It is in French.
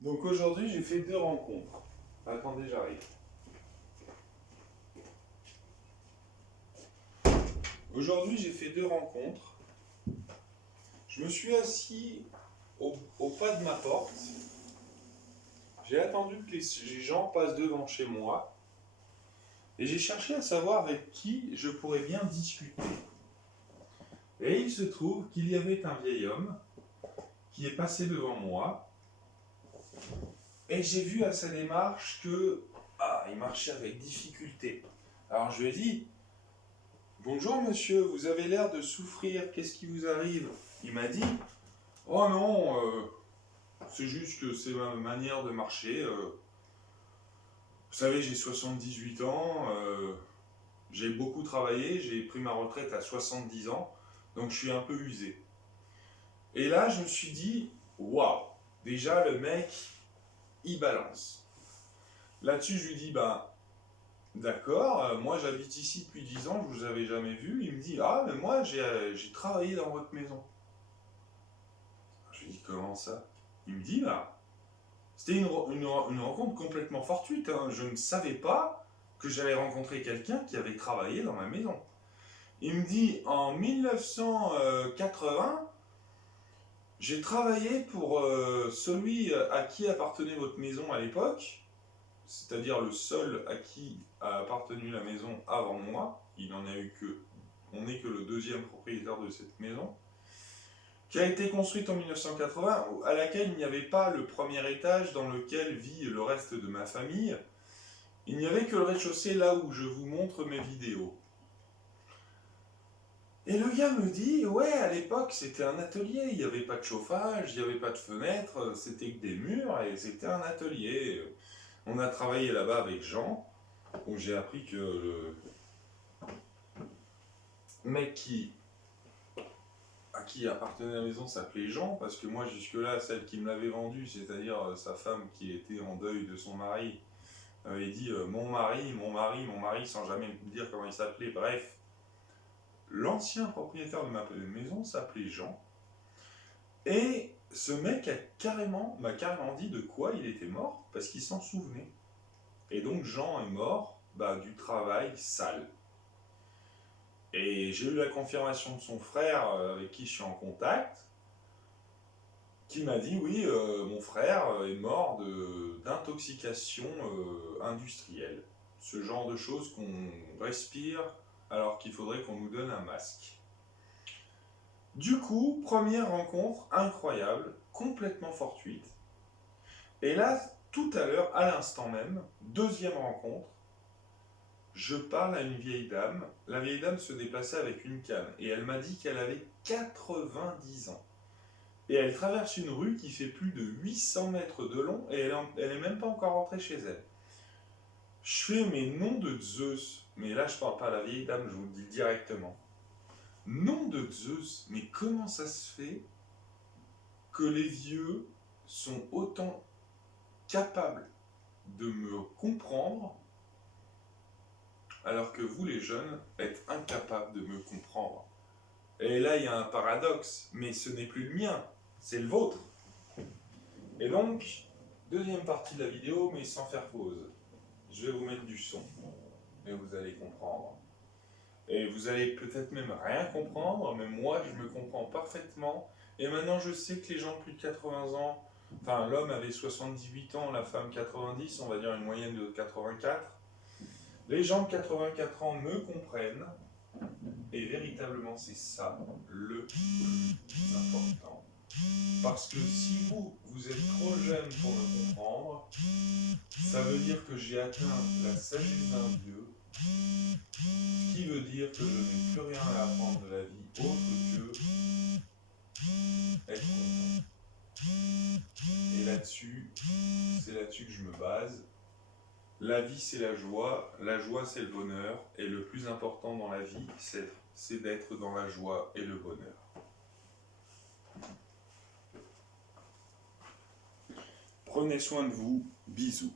Donc aujourd'hui, j'ai fait 2 rencontres. Attendez, j'arrive. Aujourd'hui, j'ai fait 2 rencontres. Je me suis assis au pas de ma porte. J'ai attendu que les gens passent devant chez moi. Et j'ai cherché à savoir avec qui je pourrais bien discuter. Et il se trouve qu'il y avait un vieil homme qui est passé devant moi. Et j'ai vu à sa démarche que il marchait avec difficulté. Alors je lui ai dit: bonjour monsieur, vous avez l'air de souffrir, qu'est-ce qui vous arrive? Il m'a dit: oh non, c'est juste que c'est ma manière de marcher. Vous savez, j'ai 78 ans, j'ai beaucoup travaillé, j'ai pris ma retraite à 70 ans, donc je suis un peu usé. Et là, je me suis dit: waouh, déjà le mec, il balance. Là-dessus, je lui dis: bah, d'accord, moi j'habite ici depuis 10 ans, je vous avais jamais vu. Il me dit: ah, mais moi j'ai travaillé dans votre maison. Je lui dis: comment ça? Il me dit: bah, c'était une rencontre complètement fortuite, hein. Je ne savais pas que j'allais rencontrer quelqu'un qui avait travaillé dans ma maison. Il me dit: en 1980, j'ai travaillé pour celui à qui appartenait votre maison à l'époque, c'est-à-dire le seul à qui a appartenu la maison avant moi. On n'est que le deuxième propriétaire de cette maison, qui a été construite en 1980, à laquelle il n'y avait pas le premier étage dans lequel vit le reste de ma famille. Il n'y avait que le rez-de-chaussée là où je vous montre mes vidéos. Et le gars me dit: ouais, à l'époque c'était un atelier, il n'y avait pas de chauffage, il n'y avait pas de fenêtre, c'était que des murs et c'était un atelier. On a travaillé là-bas avec Jean, où j'ai appris que le mec à qui appartenait la maison s'appelait Jean, parce que moi jusque-là, celle qui me l'avait vendu, c'est-à-dire sa femme qui était en deuil de son mari, avait dit mon mari, mon mari, mon mari, sans jamais me dire comment il s'appelait. Bref, l'ancien propriétaire de ma maison s'appelait Jean, et ce mec m'a carrément dit de quoi il était mort, parce qu'il s'en souvenait. Et donc Jean est mort du travail sale. Et j'ai eu la confirmation de son frère, avec qui je suis en contact, qui m'a dit: oui, mon frère est mort d'intoxication industrielle. Ce genre de choses qu'on respire alors qu'il faudrait qu'on nous donne un masque. Du coup, première rencontre incroyable, complètement fortuite. Et là, tout à l'heure, à l'instant même, deuxième rencontre, je parle à une vieille dame. La vieille dame se déplaçait avec une canne et elle m'a dit qu'elle avait 90 ans. Et elle traverse une rue qui fait plus de 800 mètres de long et elle est même pas encore rentrée chez elle. Je fais: mais nom de Zeus, mais là je parle pas à la vieille dame, je vous le dis directement. Nom de Zeus, mais comment ça se fait que les vieux sont autant capables de me comprendre alors que vous les jeunes êtes incapables de me comprendre? Et là il y a un paradoxe, mais ce n'est plus le mien, c'est le vôtre. Et donc, deuxième partie de la vidéo, mais sans faire pause. Je vais vous mettre du son, et vous allez comprendre. Et vous allez peut-être même rien comprendre, mais moi je me comprends parfaitement. Et maintenant je sais que les gens de plus de 80 ans, enfin l'homme avait 78 ans, la femme 90, on va dire une moyenne de 84. Les gens de 84 ans me comprennent, et véritablement c'est ça le plus important. Parce que si vous êtes trop jeune pour me comprendre, ça veut dire que j'ai atteint la sagesse d'un dieu, ce qui veut dire que je n'ai plus rien à apprendre de la vie autre que être content. Et là-dessus, c'est là-dessus que je me base. La vie, c'est la joie c'est le bonheur, et le plus important dans la vie, c'est d'être dans la joie et le bonheur. Prenez soin de vous, bisous.